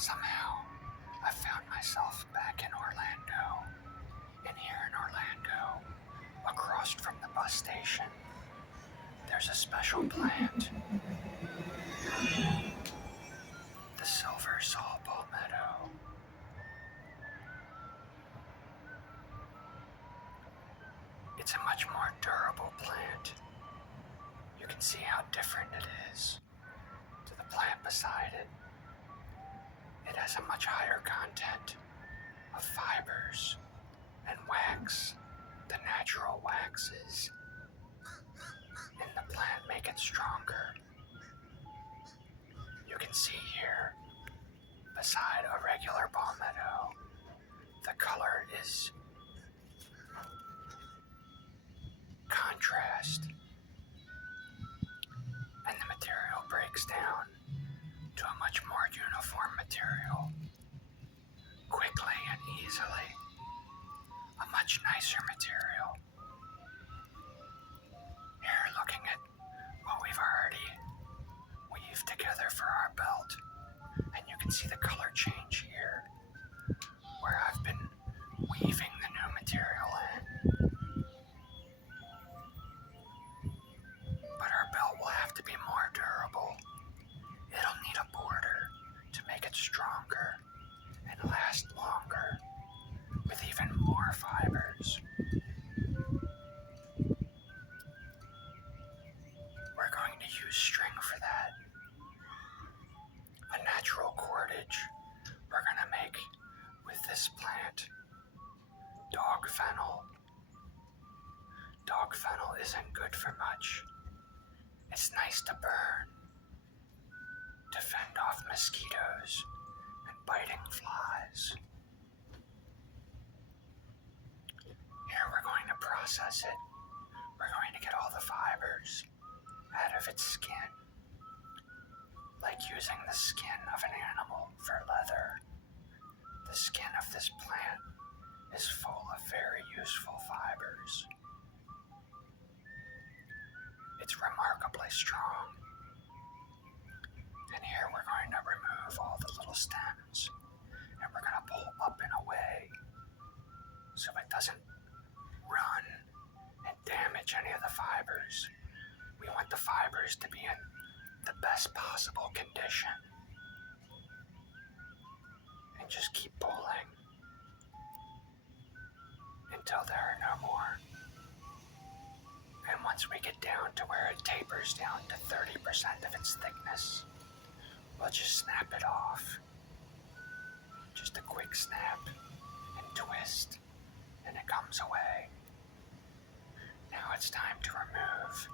Somehow, I found myself back in Orlando. And here in Orlando, across from the bus station, there's a special plant, the silver saw palmetto. It's a much more durable plant. You can see how different it is to the plant beside it. It has a much higher content of fibers and wax. The natural waxes in the plant make it stronger. You can see here, beside a regular palmetto, the color is contrast, and the material breaks down to a much more uniform material, quickly and easily, a much nicer material. Here, looking at what we've already weaved together for our belt, and you can see the color change here, where I've been weaving the new material in. But our belt will have to be more durable. It'll need a border to make it stronger and last longer, with even more fibers. We're going to use string for that. A natural cordage we're going to make with this plant. Dog fennel. Dog fennel isn't good for much. It's nice to burn, to fend off mosquitoes and biting flies. Here we're going to process it. We're going to get all the fibers out of its skin, like using the skin of an animal for leather. The skin of this plant is full of very useful fibers. It's remarkably strong. And here we're going to remove all the little stems, and we're going to pull up and away so it doesn't run and damage any of the fibers. We want the fibers to be in the best possible condition. And just keep pulling until there are no more. And once we get down to where it tapers down to 30% of its thickness, we'll just snap it off. Just a quick snap and twist, and it comes away. Now it's time to remove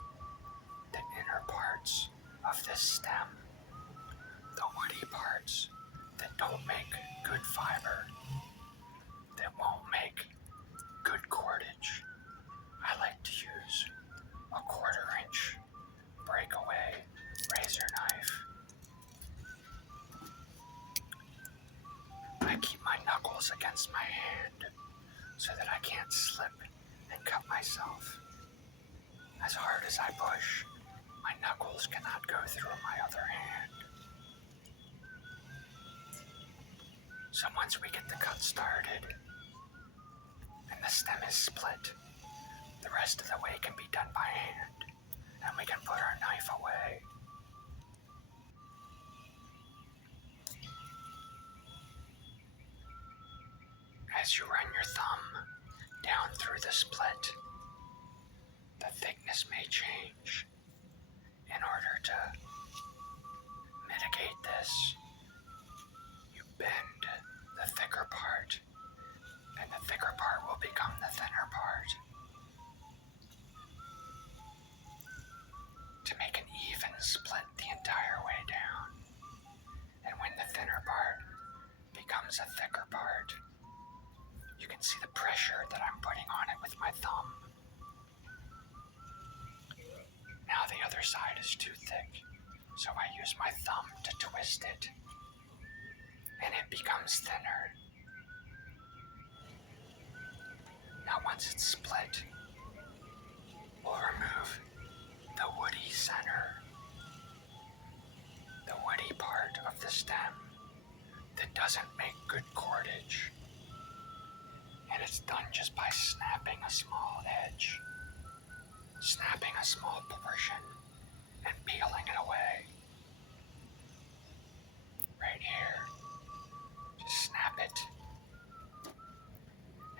the inner parts of this stem, the woody parts that don't make good fiber, that won't make good cordage. I like to use a 1/4-inch breakaway razor knife. I keep my knuckles against my hand so that I can't slip and cut myself. As hard as I push, my knuckles cannot go through my other hand. So once we get the cut started and the stem is split, the rest of the way can be done by hand, and we can put our knife away. As you run your thumb down through the split, the thickness may change. In order to mitigate this, you bend the thicker part, and the thicker part will become the thinner part. To make an even split the entire way down. And when the thinner part becomes a thicker part, you can see the pressure that I'm putting on it with my thumb. Now the other side is too thick, so I use my thumb to twist it, and it becomes thinner. Now once it's split, we'll remove the woody center, the woody part of the stem, that doesn't make good cordage. And it's done just by snapping a small edge, snapping a small portion, and peeling it away. Right here. Just snap it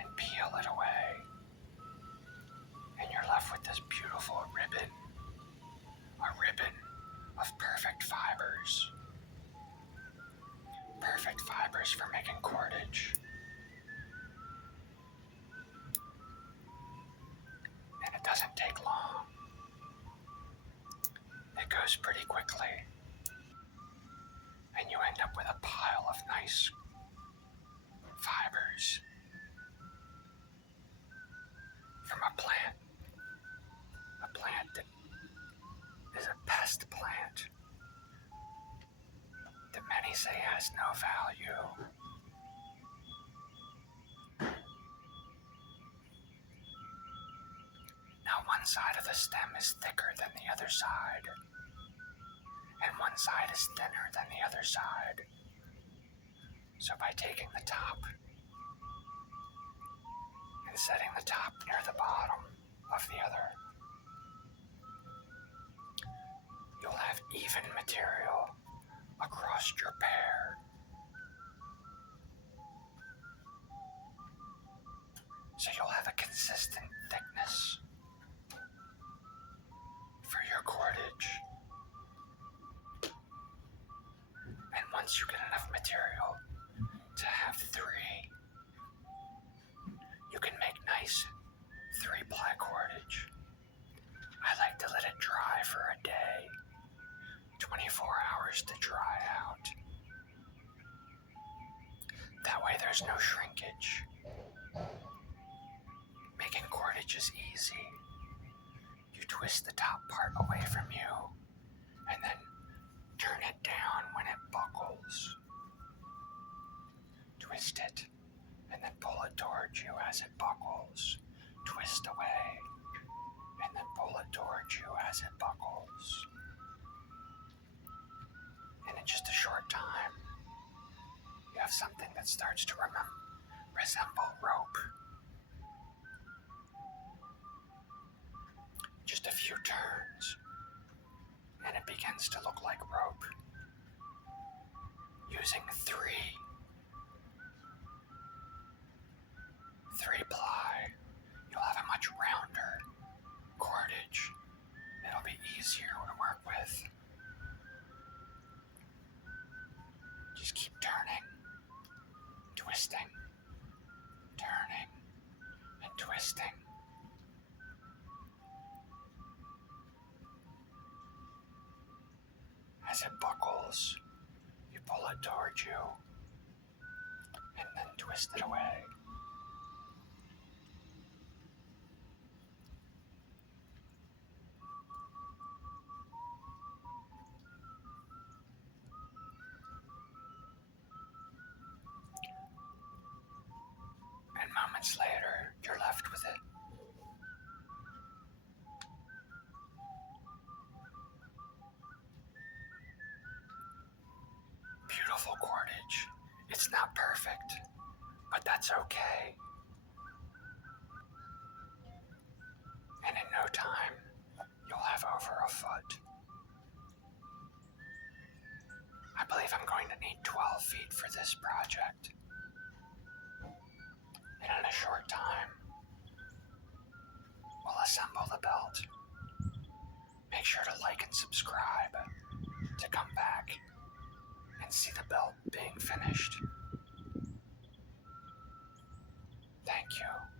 and peel it away. And you're left with this beautiful ribbon. A ribbon of perfect fibers. Perfect fibers for making cordage. And it doesn't take long. It goes pretty quickly. And you end up with a pile of nice fibers from a plant that is a pest plant that many say has no value. Now one side of the stem is thicker than the other side, and one side is thinner than the other side. So by taking the top and setting the top near the bottom of the other, you'll have even material across your pear. So you'll have a consistent thickness for your cordage. And once you get enough material to have three, you can make nice 3-ply cordage. I like to let it dry for a day, 24 hours to dry out. That way there's no shrinkage. Making cordage is easy. You twist the top part away from you and then turn it down when it buckles. Twist it and then pull it towards you as it buckles. Twist away and then pull it towards you as it buckles. And in just a short time, you have something that starts to resemble rope. Just a few turns, and it begins to look like rope. Using 3-ply, you'll have a much rounder cordage. It'll be easier to work with. Just keep turning, twisting, turning, and twisting. As it buckles, you pull it towards you and then twist it away. And moments later, you're left with it. Beautiful cordage. It's not perfect, but that's okay. And in no time, you'll have over a foot. I believe I'm going to need 12 feet for this project. And in a short time, we'll assemble the belt. Make sure to like and subscribe to come back and see the belt being finished. Thank you.